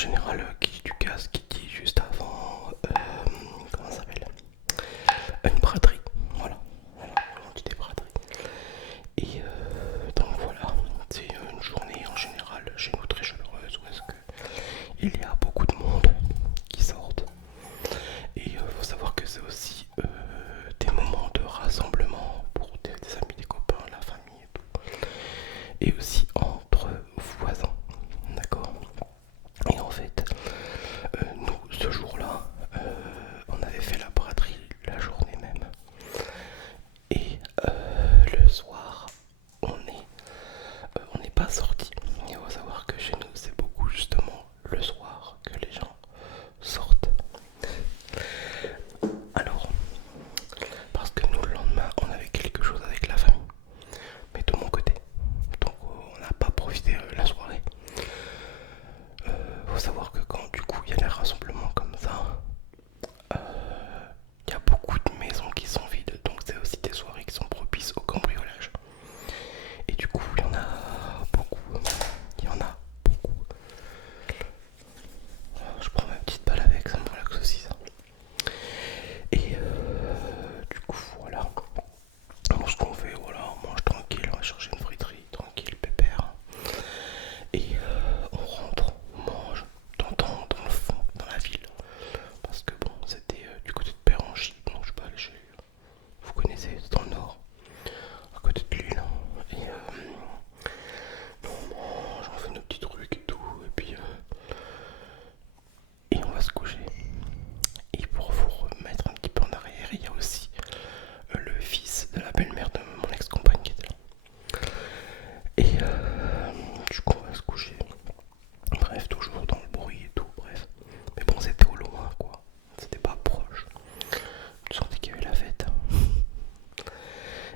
général, qui dit du gaz, qui dit juste avant, comment ça s'appelle? Une braderie. Voilà, voilà, on dit des braderies. Et donc voilà, c'est une journée en général chez nous très chaleureuse où est-ce que il y a beaucoup de monde qui sortent. Et faut savoir que c'est aussi des moments de rassemblement pour des amis, des copains, la famille et tout. Et aussi entre voisins, d'accord. Et en fait, nous, ce jour-là, on avait fait la braderie la journée même. Et le soir, on n'est pas sorti. Il faut savoir que chez nous, c'est beaucoup justement le soir que les gens sortent. Alors, parce que nous, le lendemain, on avait quelque chose avec la famille, mais de mon côté. Donc, on n'a pas profité la soirée. Faut savoir que quand du coup il y a des rassemblements comme ça, il y a beaucoup de maisons qui sont vides, donc c'est aussi des soirées qui sont propices au cambriolage. Et du coup, il y en a beaucoup. Il y en a beaucoup. Je prends ma petite balle avec, ça me relaxe aussi ça. Et du coup, voilà. Donc, ce qu'on fait, voilà, on mange tranquille, on va chercher une friterie, tranquille, pépère. Et on rentre, on mange dans le fond, dans la ville. Parce que bon, c'était du côté de Pérangy, donc je suis pas allé chez. Vous connaissez, c'est dans le nord, à côté de Lille. Et on mange, on fait nos petits trucs et tout, et puis et on va se coucher. Et pour vous remettre un petit peu en arrière, il y a aussi le fils de la belle-mère de mon ex-compagne qui était là. Et du coup, on va se coucher. Bref, toujours dans le bruit et tout, bref. Mais bon, c'était au loin, quoi. C'était pas proche. Je sentais qu'il y avait la fête.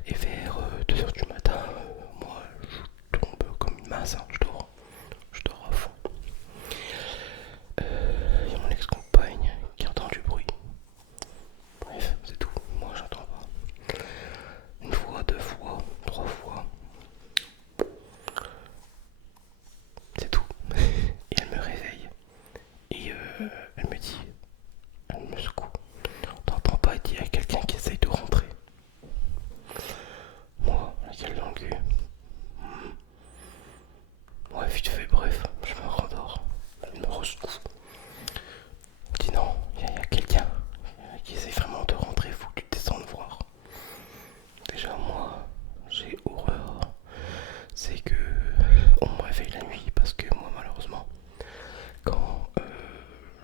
Et vers 2h du matin, moi, je tombe comme une masse, hein. Je dors à fond. Il y a mon ex-compagne qui entend du bruit. Bref, c'est tout. Moi, j'entends pas. Une fois, deux fois, trois fois. C'est tout. Et elle me réveille. Et elle me dit, elle me secoue. T'entends pas, il dit, il y a quelqu'un qui essaye de rentrer. Moi, la gueule langue. Ouais, vite fait, bref, je me rendors. Elle me ressecoue. Elle me dit non, il y a quelqu'un qui essaye vraiment de rentrer, faut que tu descendes voir. Déjà, moi, j'ai horreur. C'est que on me réveille la nuit parce que moi, malheureusement, quand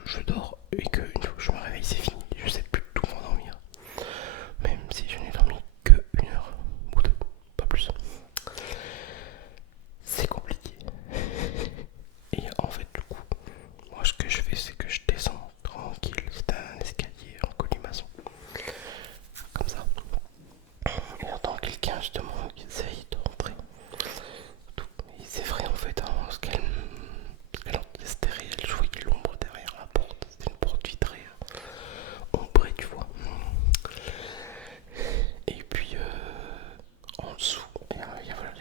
je dors et que une fois que je me réveille, c'est fini. Je sais plus tout m'endormir. Même si je n'ai dormi que 1 heure ou deux, pas plus. C'est compliqué. Et en fait, du coup, moi, ce que je fais, c'est que je descends tranquille. C'est un escalier en colimaçon. Comme ça. Et j'entends quelqu'un justement qui essaye de rentrer. Et c'est vrai en fait, hein, c'était réel, je voyais l'ombre derrière la porte. C'était une porte vitrée, ombrée, tu vois. Et puis en dessous, il y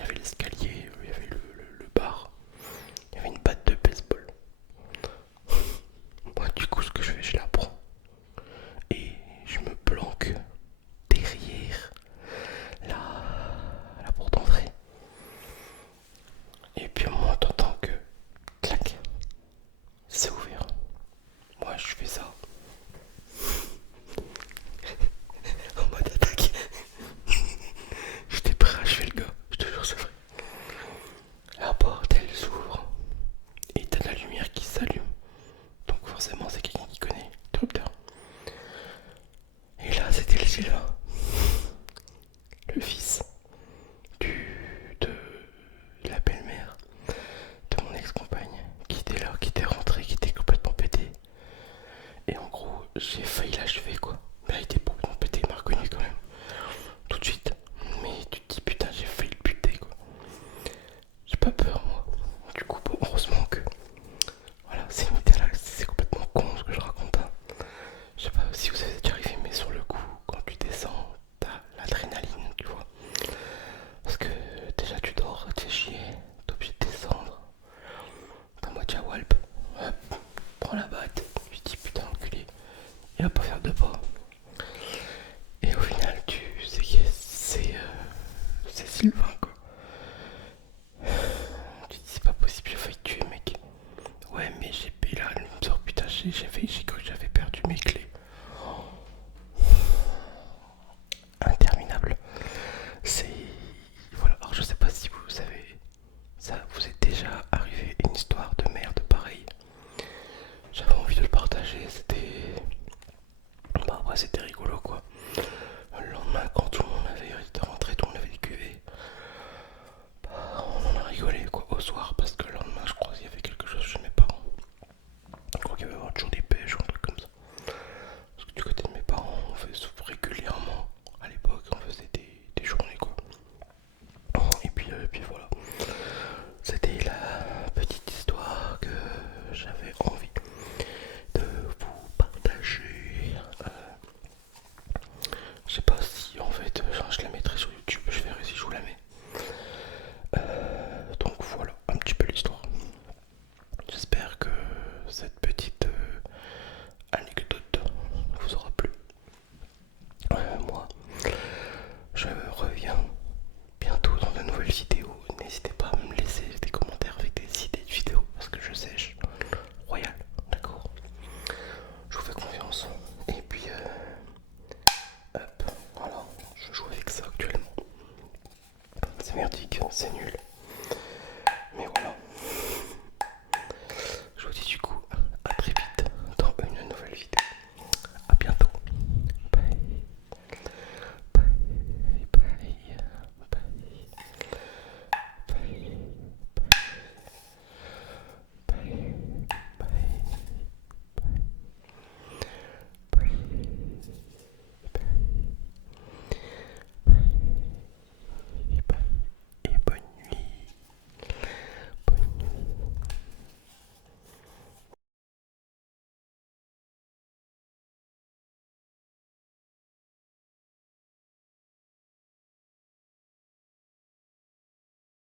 avait l'escalier, il y avait le bar, il y avait une batte de baseball. Moi, du coup, ce que je fais, je la prends et je me planque derrière la porte d'entrée. Et puis, au moment, t'entends que clac, c'est ouvert. Moi, je fais ça en mode attaque. J'étais prêt à achever le gars, je te jure, c'est vrai. La porte, elle s'ouvre et t'as de la lumière qui s'allume. Donc, forcément, c'est quelqu'un qui connaît l'interrupteur. Et là, c'était le Gila, le fils de la belle-mère de mon ex-compagne, qui était là, qui était rentré, qui était complètement pété. Et en gros, j'ai failli l'achever, quoi.